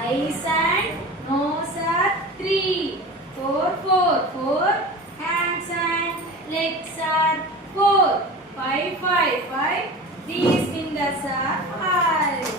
Eyes and nose are 3. 4, 4, 4. Hands and legs are 4. 5, 5, 5. These fingers are eyes.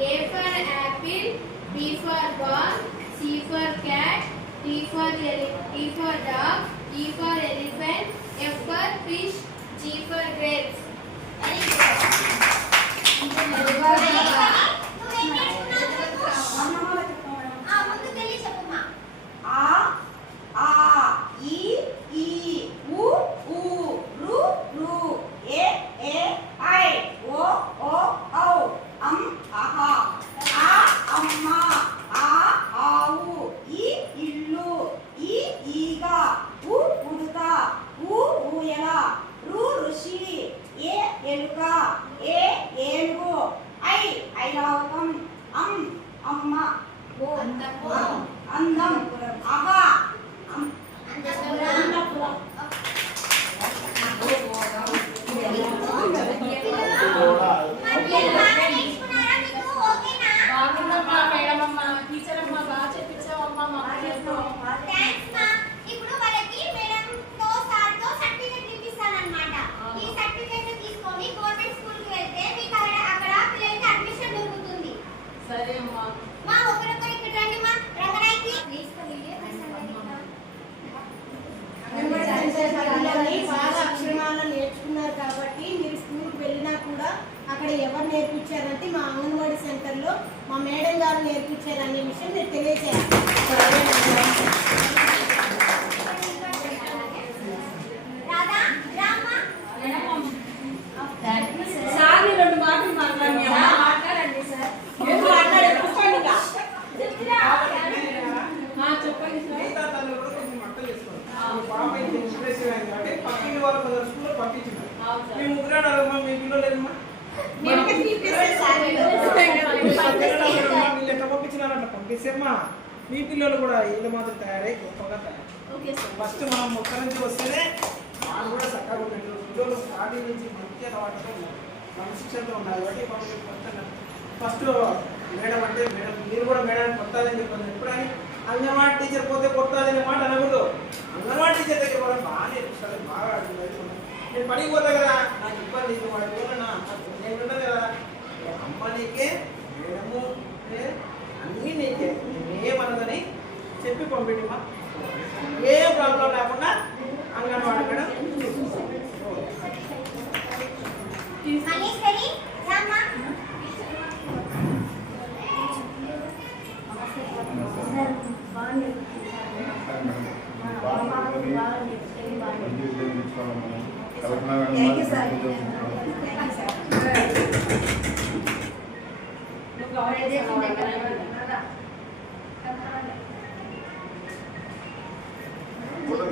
A for apple, B for ball, C for cat, D for dog, E for elephant, F for fish, G for grapes. ఐరావతం అమ్మ అందం అగా నేర్చుకున్నారు కాబట్టి మీరు స్కూల్కి వెళ్ళినా కూడా అక్కడ ఎవరు నేర్పించారంటే మా అంగన్వాడీ సెంటర్లో మా మేడం గారు నేర్పించారనే విషయం మీరు తెలియజేయాలి. పంపిస్తేమ్మా మీ పిల్లలు కూడా ఏదో మాత్రం తయారై గొప్పగా తయారు. ఫస్ట్ మనం మొక్క నుంచి వస్తేనే వాళ్ళు కూడా చక్కగా ఉంటారు. పిల్లలు స్టార్టింగ్ నుంచి మంచిగా వాటితో క్రమశిక్షణతో ఉండాలి. కాబట్టి ఫస్ట్ మేడం అంటే మేడం మీరు కూడా మేడానికి కొట్టాలని చెప్పాను. ఎప్పుడని అంగన్వాడీ టీచర్ పోతే కొట్టాలనే మాట అనకూడదు. అంగన్వాడీ టీచర్ దగ్గర కూడా బాగా నేర్పిస్తారు, బాగా అడుగుతుంది. నేను పనికి పోతా కదా, నాకు ఇబ్బంది వాడి పోనా నేను ఉండదు కదా, అమ్మ నీకే మేడము అన్నీ నీకే ఏమన్నదని చెప్పి పంపిణీమా. ఏ ప్రాబ్లం లేకుండా అంగన్వాడీ మేడం ఫోటో